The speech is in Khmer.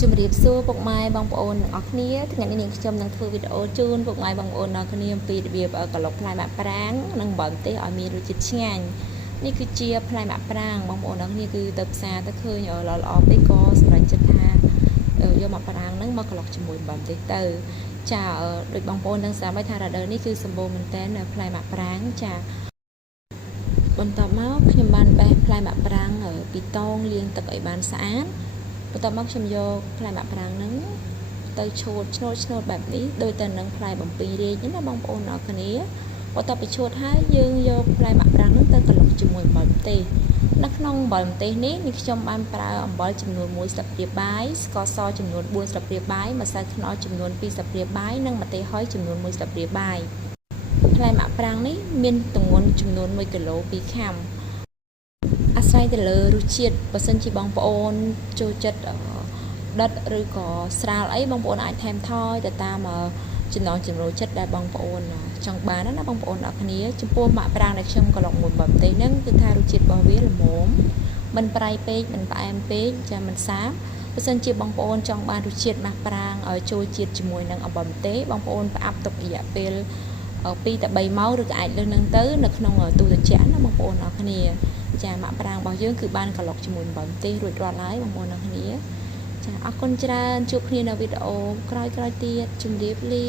ជំរាបសួរពុកម៉ែបងប្អូនទាំងអស់គ្នាថ្ងៃនេះនាងខ្ញុំនឹងធ្វើវីដេអូជូនពុកម៉ែបងប្អូនទាំងអស់គ្នាអំពីរបៀបកន្លុកផ្លែមាក់ប្រាងនិងអំបិលម្ទេសឲ្យមានរសជាតិឆ្ងាញ់នេះគឺជាផ្លែមាក់ប្រាងបងប្អូនទាំងអស់គ្នាគឺទៅផ្សារទៅឃើញល្អពេកក៏សម្រេចចិត្តថាយកមាក់ប្រាងហ្នឹងមកកន្លុកជាមួយអំបិលម្ទេសទៅចាដូចបងប្អូននឹងស្ដាប់ថារដូវនេះគឺសម្បូរមែនទែនផ្លែមាក់ប្រាងចាបន្ទាប់មកខ្ញុំបានបេះផ្លែមាក់ប្រាងពីតងលាងទឹកឲ្យបានស្អាតបន្ទាប់មកខ្ញុំយកផ្លែមាក់ប្រាងហ្នឹងទៅឆូតឈ្នួតបែបនេះដូចទៅនឹងផ្លែបំពេញរាជណាបងប្អូនអរគ្នាបន្ទាប់ពីឆូតហើយយើងយកផ្លែមាក់ប្រាងហ្នឹងទៅកន្លុកជាមួយអំបិលម្ទេសនៅក្នុងអំបិលម្ទេសនេះខ្ញុំបានប្រើអំបិលចំនួន1ស្លាបព្រាបាយស្ករសចំនួន4ស្លាបព្រាបាយម្សៅខ្នុរចំនួន2ស្លាបព្រាបាយនិងម្ទេសហុយចំនួន1ស្លាបព្រាបាយផ្លែមាក់ប្រាងនេះមានទម្ងន់ចំនួន1គីឡូ2ខាំអាស្រ័យទៅលើរសជាតិបើសិនជាបងប្អូនចូលចិត្តដិតឬក៏ស្រាលអីបងប្អូនអាចថែមថយទៅតាមចំណង់ចំណូលចិត្តដែលបងប្អូនចង់បានណាបងប្អូនអរគ្នាចំពោះមាក់ប្រាងដែលខ្ញុំកន្លុកមួយបំទេហ្នឹងគឺថារសជាតិរបស់វាល្មមមិនប្រៃពេកមិនផ្អែមពេកចាមិនសាបបើសិនជាបងប្អូនចង់បានរសជាតិមាក់ប្រាងឲ្យចូលជាតិជាមួយនឹងអំបិលម្ទេសបងប្អូនផ្អាប់ទុករយៈពេល2ទៅ3ម៉ោងឬក៏អាចលើសនឹងទៅនៅក្នុងទូទឹកកកណាបងប្អូនអរគ្នាចាមាក់ប្រាងរបស់យើងគឺបានកន្លុកជាមួយអំបិលម្ទេសរួចរាល់ហើយបងប្អូនអរគ្នាចាអរគុណច្រើនជួបគ្នានៅវីដេអូក្រោយៗទៀតជម្រាបលា